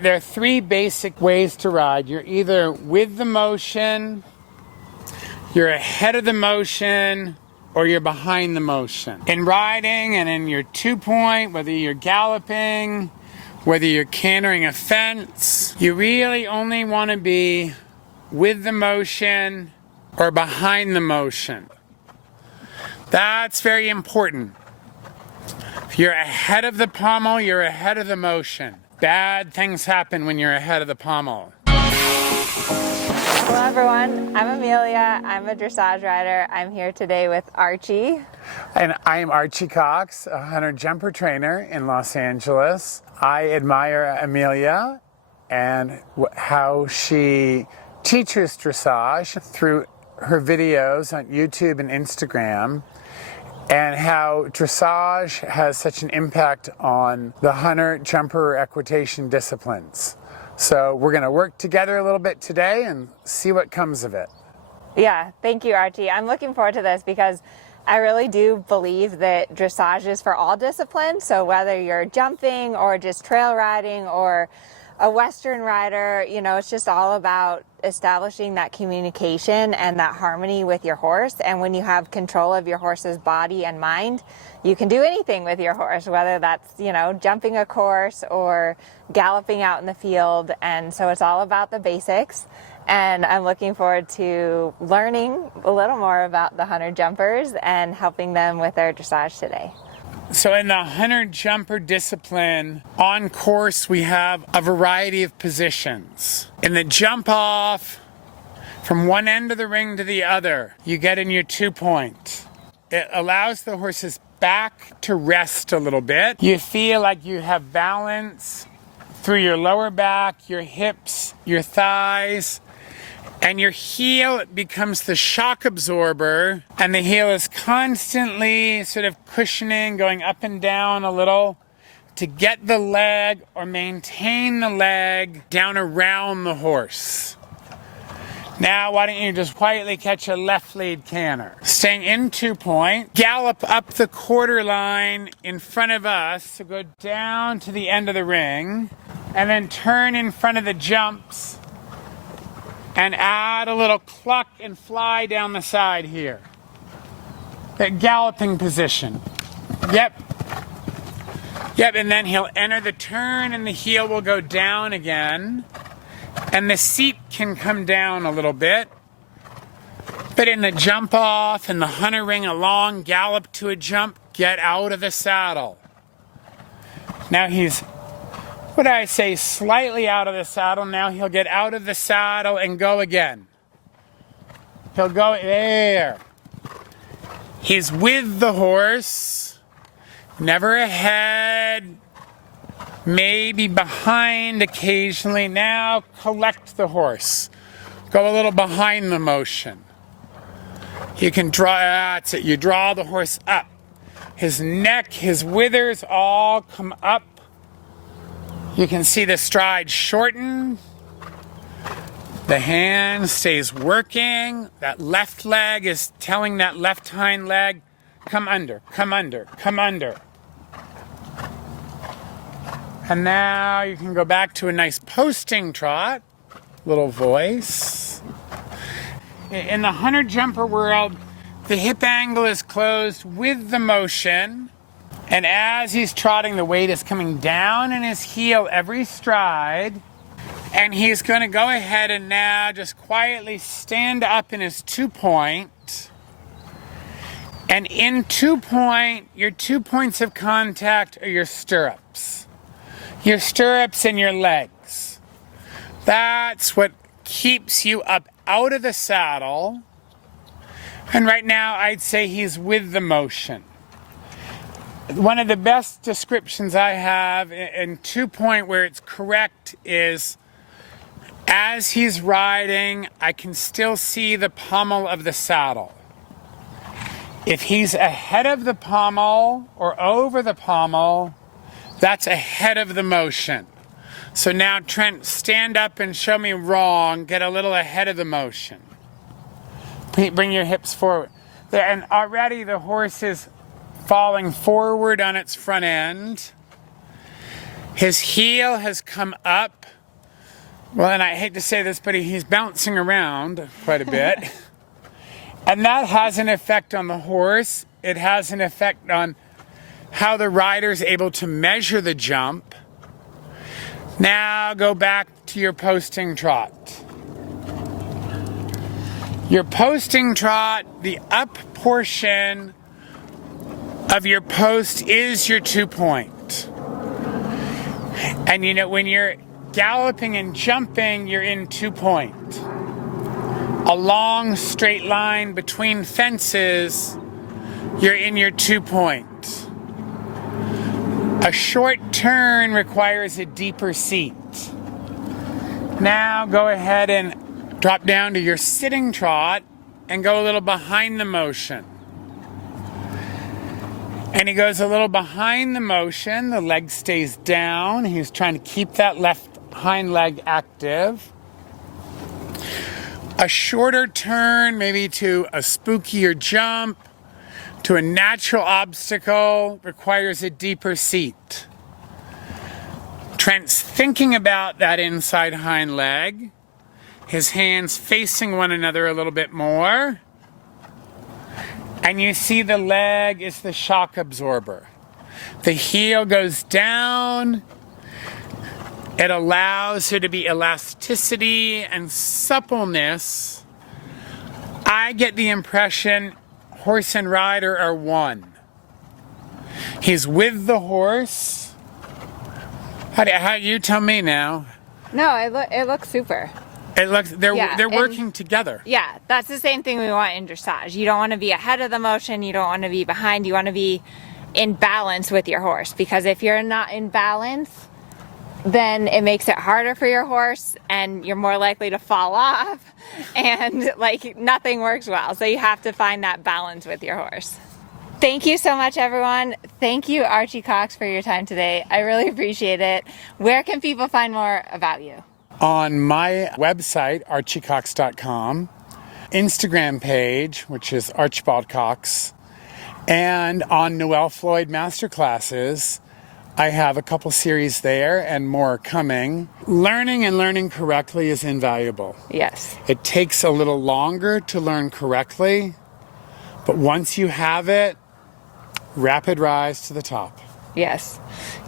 There are three basic ways to ride. You're either with the motion, you're ahead of the motion, or you're behind the motion. In riding and in your 2-point, whether you're galloping, whether you're cantering a fence, you really only want to be with the motion or behind the motion. That's very important. If you're ahead of the pommel, you're ahead of the motion. Bad things happen when you're ahead of the pommel. Hello everyone, I'm Amelia. I'm a dressage rider. I'm here today with Archie. And I am Archie Cox, a hunter jumper trainer in Los Angeles. I admire Amelia and how she teaches dressage through her videos on YouTube and Instagram, and how dressage has such an impact on the hunter, jumper, equitation disciplines. So we're going to work together a little bit today and see what comes of it. Yeah, thank you, Archie. I'm looking forward to this because I really do believe that dressage is for all disciplines. So whether you're jumping or just trail riding or a Western rider, you know, it's just all about establishing that communication and that harmony with your horse. And when you have control of your horse's body and mind, you can do anything with your horse, whether that's, you know, jumping a course or galloping out in the field. And so it's all about the basics. And I'm looking forward to learning a little more about the hunter jumpers and helping them with their dressage today. So in the hunter jumper discipline, on course we have a variety of positions. In the jump off, from one end of the ring to the other, you get in your 2-point. It allows the horse's back to rest a little bit. You feel like you have balance through your lower back, your hips, your thighs, and your heel becomes the shock absorber, and the heel is constantly sort of cushioning, going up and down a little to get the leg or maintain the leg down around the horse. Now, why don't you just quietly catch a left lead canter. Staying in 2-point, gallop up the quarter line in front of us, so go down to the end of the ring, and then turn in front of the jumps, and add a little cluck and fly down the side here. That galloping position. Yep, and then he'll enter the turn and the heel will go down again. And the seat can come down a little bit. But in the jump off and the hunter ring, a long gallop to a jump, get out of the saddle. Now he's, what I say, slightly out of the saddle. Now he'll get out of the saddle and go again. He'll go there. He's with the horse, never ahead, maybe behind occasionally. Now collect the horse. Go a little behind the motion. You can draw, that's it, you draw the horse up. His neck, his withers all come up. You can see the stride shorten. The hand stays working. That left leg is telling that left hind leg, come under, come under, come under. And now you can go back to a nice posting trot. Little voice. In the hunter jumper world, the hip angle is closed with the motion. And as he's trotting, the weight is coming down in his heel every stride. And he's going to go ahead and now just quietly stand up in his 2-point. And in 2-point, your 2 points of contact are your stirrups. Your stirrups and your legs. That's what keeps you up out of the saddle. And right now, I'd say he's with the motion. One of the best descriptions I have in 2-point where it's correct is, as he's riding, I can still see the pommel of the saddle. If he's ahead of the pommel or over the pommel, that's ahead of the motion. So now, Trent, stand up and show me wrong. Get a little ahead of the motion. Bring your hips forward. And already the horse is falling forward on its front end. His heel has come up. Well, and I hate to say this, but he's bouncing around quite a bit. And that has an effect on the horse. It has an effect on how the rider is able to measure the jump. Now go back to your posting trot. Your posting trot, the up portion of your post is your 2-point. And you know, when you're galloping and jumping, you're in 2-point. A long straight line between fences, you're in your 2-point. A short turn requires a deeper seat. Now go ahead and drop down to your sitting trot and go a little behind the motion. And he goes a little behind the motion, the leg stays down. He's trying to keep that left hind leg active. A shorter turn, maybe to a spookier jump, to a natural obstacle, requires a deeper seat. Trent's thinking about that inside hind leg. His hands facing one another a little bit more. And you see the leg is the shock absorber. The heel goes down. It allows there to be elasticity and suppleness. I get the impression horse and rider are one. He's with the horse. How you tell me now? No, it looks super. It looks they're working together. Yeah, that's the same thing we want in dressage. You don't want to be ahead of the motion, you don't want to be behind, you want to be in balance with your horse, because if you're not in balance, then it makes it harder for your horse and you're more likely to fall off and like nothing works well. So you have to find that balance with your horse. Thank you so much, everyone. Thank you, Archie Cox, for your time today. I really appreciate it. Where can people find more about you? On my website, archiecox.com, Instagram page, which is Archibald Cox, and on Noel Floyd Masterclasses. I have a couple series there and more coming. Learning and learning correctly is invaluable. Yes. It takes a little longer to learn correctly, but once you have it, rapid rise to the top. Yes.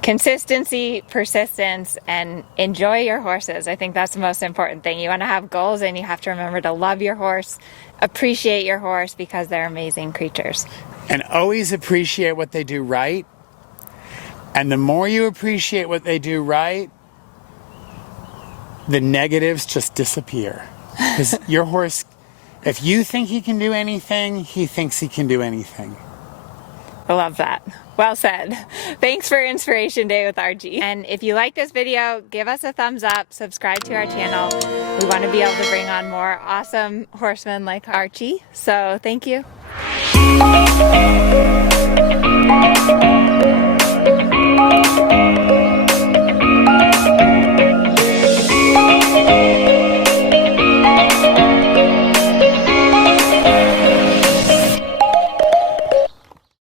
Consistency, persistence, and enjoy your horses. I think that's the most important thing. You want to have goals and you have to remember to love your horse, appreciate your horse because they're amazing creatures. And always appreciate what they do right. And the more you appreciate what they do right, the negatives just disappear. Because your horse, if you think he can do anything, he thinks he can do anything. I love that. Well said. Thanks for Inspiration Day with Archie. And if you like this video, give us a thumbs up, subscribe to our channel. We want to be able to bring on more awesome horsemen like Archie. So thank you.